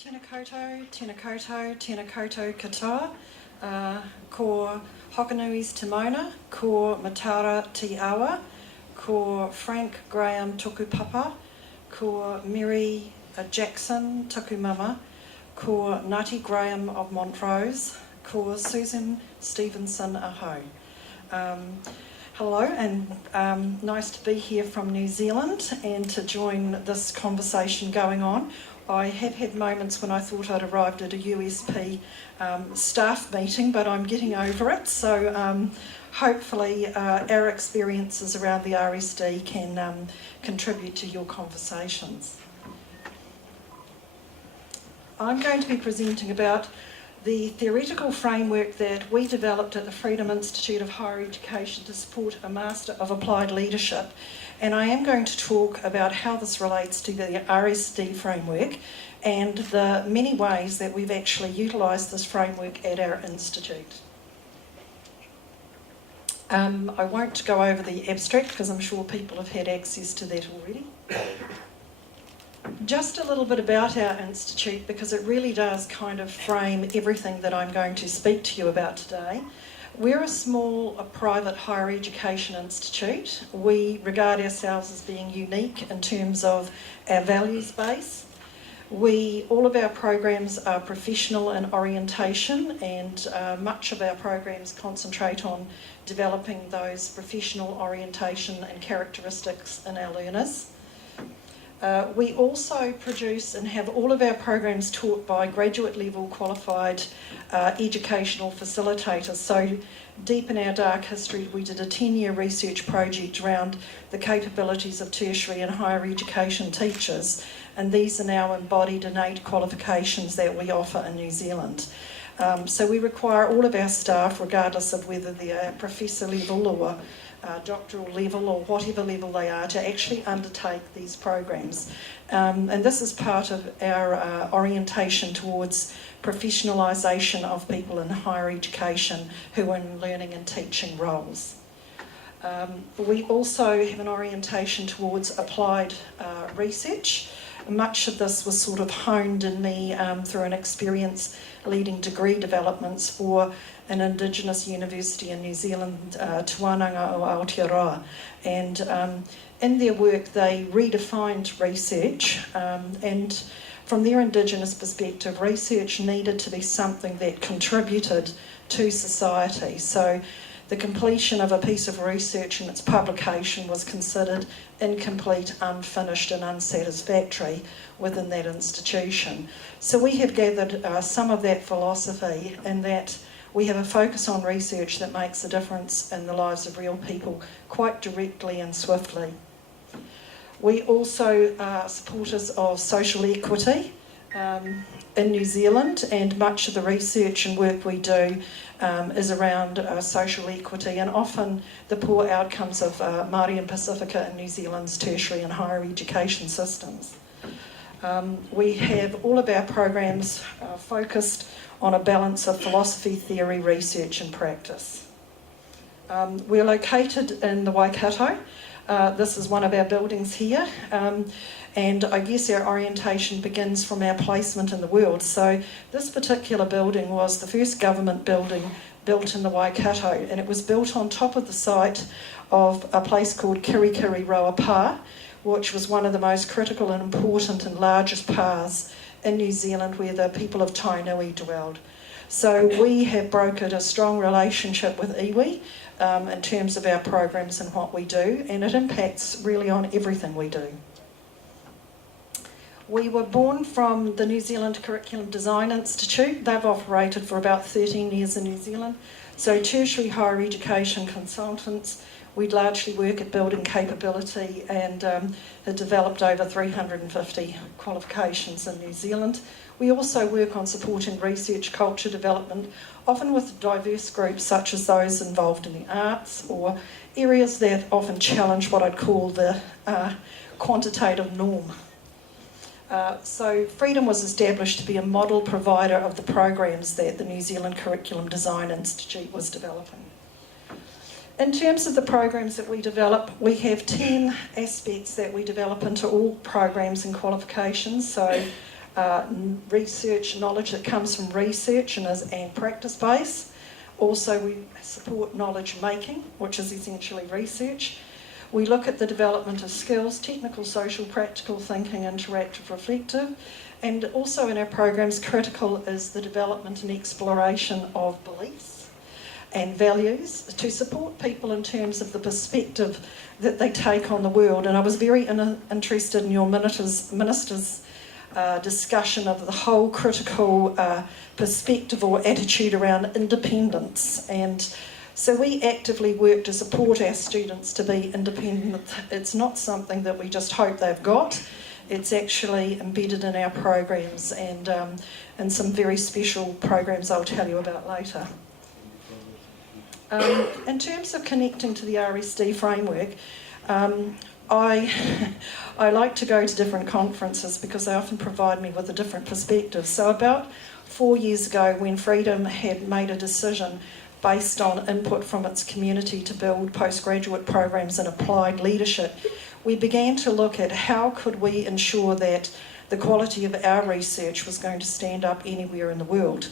Tēnā koutou, tēnā koutou, tēnā koutou katoa, ko Hokanui's Te Mauna, ko Matara Te Awa, ko Frank Graham Tuku Papa, ko Mary Jackson Tuku Mama, ko Ngāti Graham of Montrose, ko Susan Stevenson Aho. Hello, and nice to be here from New Zealand and to join this conversation going on. I have had moments when I thought I'd arrived at a USP staff meeting, but I'm getting over it, so hopefully our experiences around the RSD can contribute to your conversations. I'm going to be presenting about the theoretical framework that we developed at the Freedom Institute of Higher Education to support a Master of Applied Leadership. And I am going to talk about how this relates to the RSD framework and the many ways that we've actually utilised this framework at our institute. I won't go over the abstract because I'm sure people have had access to that already. Just a little bit about our institute, because it really does kind of frame everything that I'm going to speak to you about today. We're a small private higher education institute. We regard ourselves as being unique in terms of our values base. All of our programs are professional in orientation, and much of our programs concentrate on developing those professional orientation and characteristics in our learners. We also produce and have all of our programs taught by graduate level qualified educational facilitators. So deep in our dark history, we did a 10-year research project around the capabilities of tertiary and higher education teachers, and these are now embodied innate qualifications that we offer in New Zealand. So we require all of our staff, regardless of whether they're professor level or doctoral level or whatever level they are, to actually undertake these programs. And this is part of our orientation towards professionalisation of people in higher education who are in learning and teaching roles. We also have an orientation towards applied research. Much of this was sort of honed in me through an experience leading degree developments for an Indigenous university in New Zealand, Te Wānanga o Aotearoa. And in their work, they redefined research, and from their Indigenous perspective, research needed to be something that contributed to society. So the completion of a piece of research and its publication was considered incomplete, unfinished and unsatisfactory within that institution. So we have gathered some of that philosophy in that we have a focus on research that makes a difference in the lives of real people quite directly and swiftly. We also are supporters of social equity in New Zealand, and much of the research and work we do is around social equity and often the poor outcomes of Māori and Pacifica in New Zealand's tertiary and higher education systems. We have all of our programs focused on a balance of philosophy, theory, research and practice. We're located in the Waikato. This is one of our buildings here, and I guess our orientation begins from our placement in the world. So this particular building was the first government building built in the Waikato, and it was built on top of the site of a place called Kirikiri Roa Pa, which was one of the most critical and important and largest paths in New Zealand where the people of Tainui dwelled. So we have brokered a strong relationship with iwi in terms of our programs and what we do, and it impacts really on everything we do. We were born from the New Zealand Curriculum Design Institute. They've operated for about 13 years in New Zealand. So tertiary higher education consultants, we largely work at building capability and have developed over 350 qualifications in New Zealand. We also work on supporting research culture development, often with diverse groups such as those involved in the arts or areas that often challenge what I'd call the quantitative norm. So Freedom was established to be a model provider of the programs that the New Zealand Curriculum Design Institute was developing. In terms of the programs that we develop, we have 10 aspects that we develop into all programs and qualifications. So research knowledge that comes from research and practice-based. Also, we support knowledge making, which is essentially research. We look at the development of skills, technical, social, practical thinking, interactive, reflective. And also in our programs, critical is the development and exploration of beliefs and values to support people in terms of the perspective that they take on the world. And I was very interested in your minister's discussion of the whole critical perspective or attitude around independence. And so we actively work to support our students to be independent. It's not something that we just hope they've got. It's actually embedded in our programs and some very special programs I'll tell you about later. In terms of connecting to the RSD framework, I like to go to different conferences because they often provide me with a different perspective. So about 4 years ago, when Freedom had made a decision based on input from its community to build postgraduate programs in applied leadership, we began to look at how could we ensure that the quality of our research was going to stand up anywhere in the world.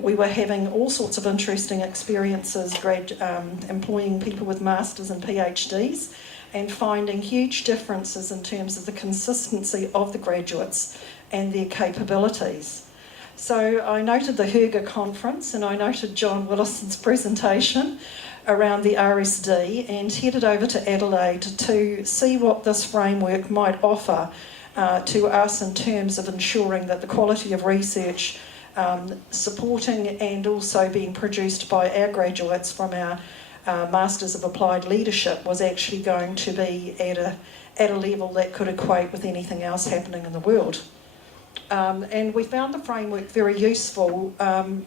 We were having all sorts of interesting experiences, employing people with masters and PhDs, and finding huge differences in terms of the consistency of the graduates and their capabilities. So I noted the HERGA conference and I noted John Willison's presentation around the RSD and headed over to Adelaide to see what this framework might offer to us in terms of ensuring that the quality of research supporting and also being produced by our graduates from our Masters of Applied Leadership was actually going to be at a level that could equate with anything else happening in the world. And we found the framework very useful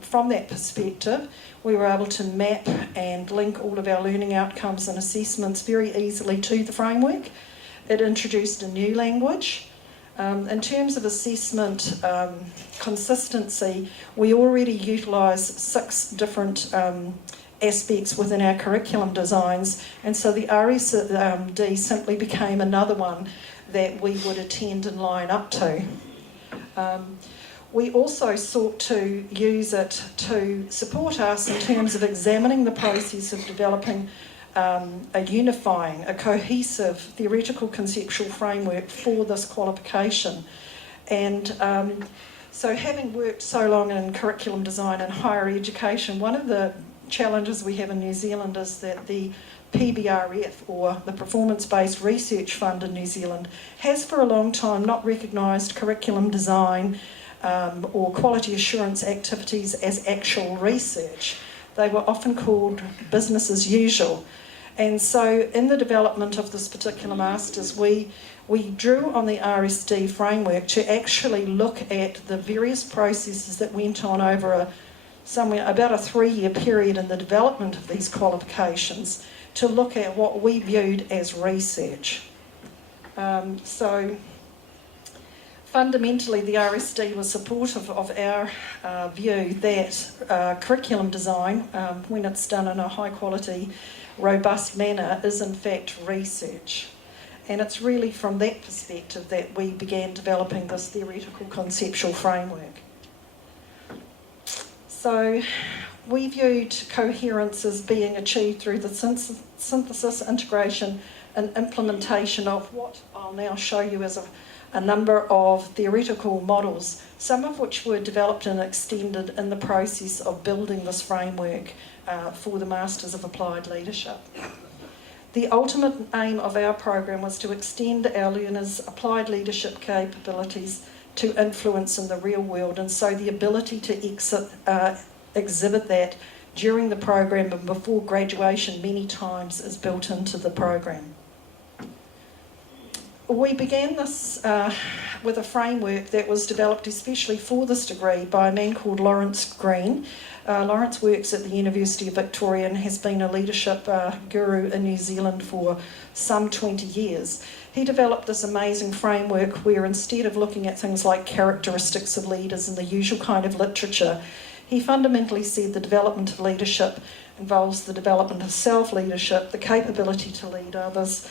from that perspective. We were able to map and link all of our learning outcomes and assessments very easily to the framework. It introduced a new language. In terms of assessment consistency, we already utilise 6 different aspects within our curriculum designs, and so the RSD simply became another one that we would attend and line up to. We also sought to use it to support us in terms of examining the process of developing a unifying, a cohesive theoretical conceptual framework for this qualification. And so having worked so long in curriculum design and higher education, one of the challenges we have in New Zealand is that the PBRF, or the Performance-Based Research Fund in New Zealand, has for a long time not recognised curriculum design or quality assurance activities as actual research. They were often called business as usual. And so in the development of this particular Masters, we drew on the RSD framework to actually look at the various processes that went on over about a 3-year period in the development of these qualifications to look at what we viewed as research. So fundamentally, the RSD was supportive of our view that curriculum design, when it's done in a high quality, robust manner, is in fact research. And it's really from that perspective that we began developing this theoretical conceptual framework. So we viewed coherence as being achieved through the synthesis, integration and implementation of what I'll now show you as a number of theoretical models, some of which were developed and extended in the process of building this framework for the Masters of Applied Leadership. The ultimate aim of our program was to extend our learners' applied leadership capabilities to influence in the real world, and so the ability to exhibit that during the program and before graduation many times is built into the program. We began this with a framework that was developed especially for this degree by a man called Lawrence Green. Lawrence works at the University of Victoria and has been a leadership guru in New Zealand for some 20 years. He developed this amazing framework where instead of looking at things like characteristics of leaders in the usual kind of literature, he fundamentally said the development of leadership involves the development of self-leadership, the capability to lead others,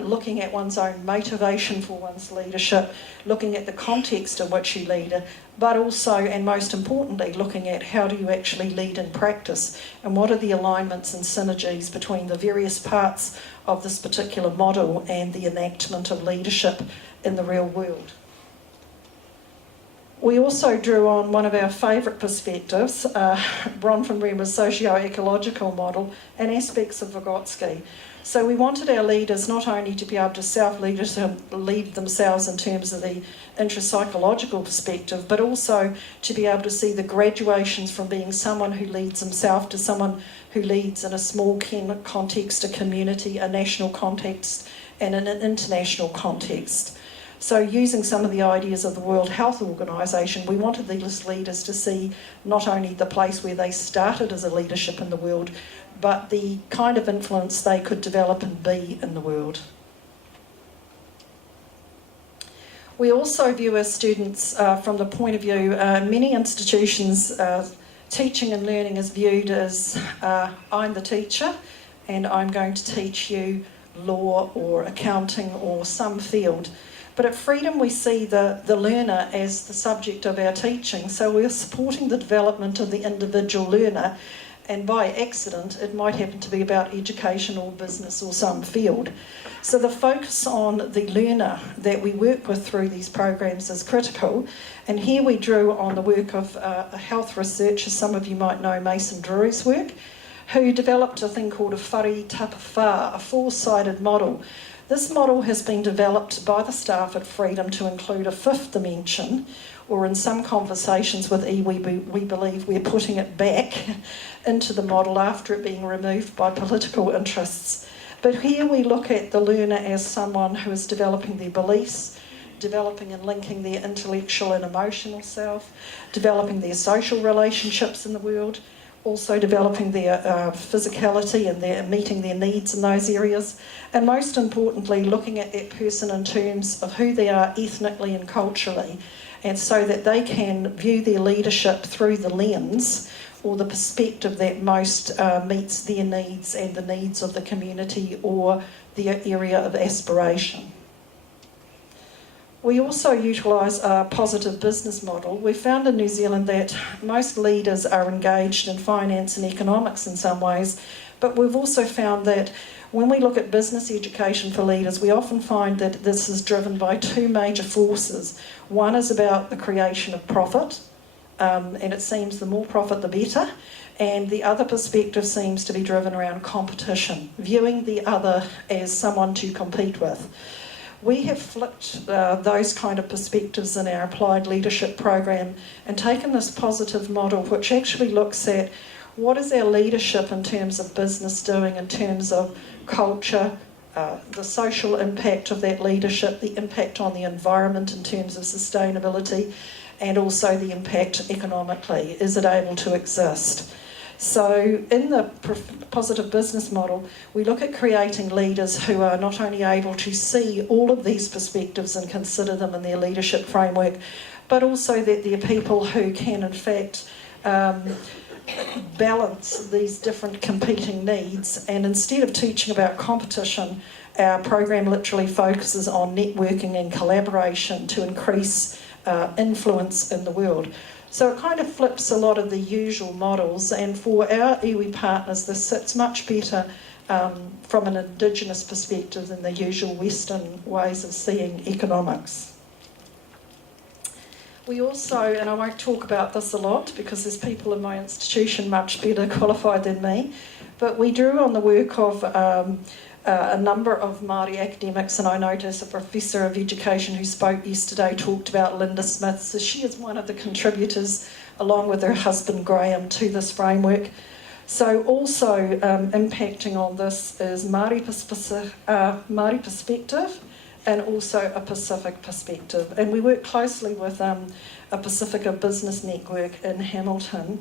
looking at one's own motivation for one's leadership, looking at the context in which you lead, but also, and most importantly, looking at how do you actually lead in practice, and what are the alignments and synergies between the various parts of this particular model and the enactment of leadership in the real world. We also drew on one of our favourite perspectives, Bronfenbrenner's socio-ecological model, and aspects of Vygotsky. So we wanted our leaders not only to be able to lead themselves in terms of the intrapsychological perspective, but also to be able to see the graduations from being someone who leads himself to someone who leads in a small context, a community, a national context, and in an international context. So using some of the ideas of the World Health Organization, we wanted these leaders to see not only the place where they started as a leadership in the world, but the kind of influence they could develop and be in the world. We also view our students from the point of view, many institutions, teaching and learning is viewed as I'm the teacher and I'm going to teach you law or accounting or some field. But at Freedom we see the learner as the subject of our teaching, so we're supporting the development of the individual learner, and by accident it might happen to be about education or business or some field. So the focus on the learner that we work with through these programs is critical, and here we drew on the work of a health researcher, some of you might know Mason Drury's work, who developed a thing called a whare tapawhā, a four-sided model. This model has been developed by the staff at Freedom to include a fifth dimension, or in some conversations with iwi, we believe we're putting it back into the model after it being removed by political interests. But here we look at the learner as someone who is developing their beliefs, developing and linking their intellectual and emotional self, developing their social relationships in the world, also developing their physicality and meeting their needs in those areas, and most importantly looking at that person in terms of who they are ethnically and culturally, and so that they can view their leadership through the lens or the perspective that most meets their needs and the needs of the community or their area of aspiration. We also utilise a positive business model. We found in New Zealand that most leaders are engaged in finance and economics in some ways, but we've also found that when we look at business education for leaders, we often find that this is driven by two major forces. One is about the creation of profit, and it seems the more profit the better, and the other perspective seems to be driven around competition, viewing the other as someone to compete with. We have flipped those kind of perspectives in our applied leadership program and taken this positive model which actually looks at what is our leadership in terms of business doing, in terms of culture, the social impact of that leadership, the impact on the environment in terms of sustainability, and also the impact economically. Is it able to exist? So in the positive business model, we look at creating leaders who are not only able to see all of these perspectives and consider them in their leadership framework, but also that they're people who can in fact balance these different competing needs. And instead of teaching about competition, our program literally focuses on networking and collaboration to increase influence in the world. So it kind of flips a lot of the usual models, and for our iwi partners this sits much better from an Indigenous perspective than the usual Western ways of seeing economics. We also, and I won't talk about this a lot because there's people in my institution much better qualified than me, but we drew on the work of a number of Māori academics, and I noticed a professor of education who spoke yesterday talked about Linda Smith, so she is one of the contributors along with her husband Graham to this framework. So also impacting on this is Māori perspective and also a Pacific perspective, and we work closely with a Pacifica business network in Hamilton,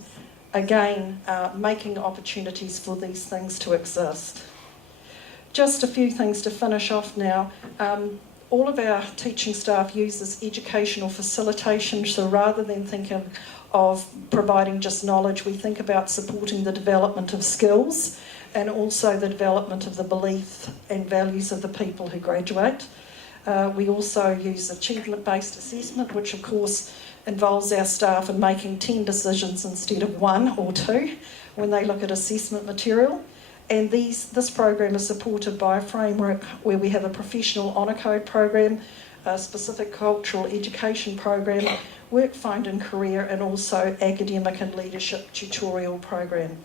again making opportunities for these things to exist. Just a few things to finish off now. All of our teaching staff uses educational facilitation, so rather than thinking of providing just knowledge, we think about supporting the development of skills. and also the development of the belief and values of the people who graduate. We also use achievement-based assessment, which of course involves our staff in making 10 decisions instead of 1 or 2 when they look at assessment material. And this program is supported by a framework where we have a professional honour code program, a specific cultural education program, work finding career, and also academic and leadership tutorial program.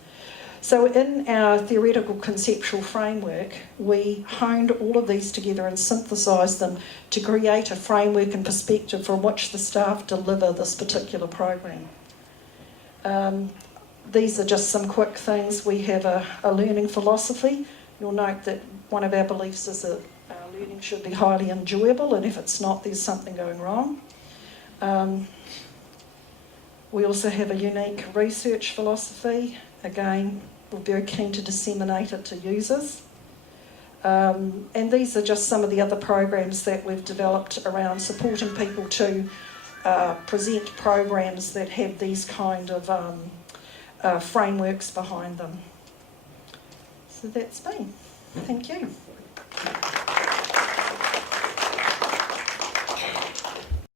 So in our theoretical conceptual framework, we honed all of these together and synthesised them to create a framework and perspective from which the staff deliver this particular program. These are just some quick things. We have a learning philosophy. You'll note that one of our beliefs is that learning should be highly enjoyable, and if it's not, there's something going wrong. We also have a unique research philosophy. Again, we're very keen to disseminate it to users. And these are just some of the other programs that we've developed around supporting people to present programs that have these kind of frameworks behind them. So that's me. Thank you.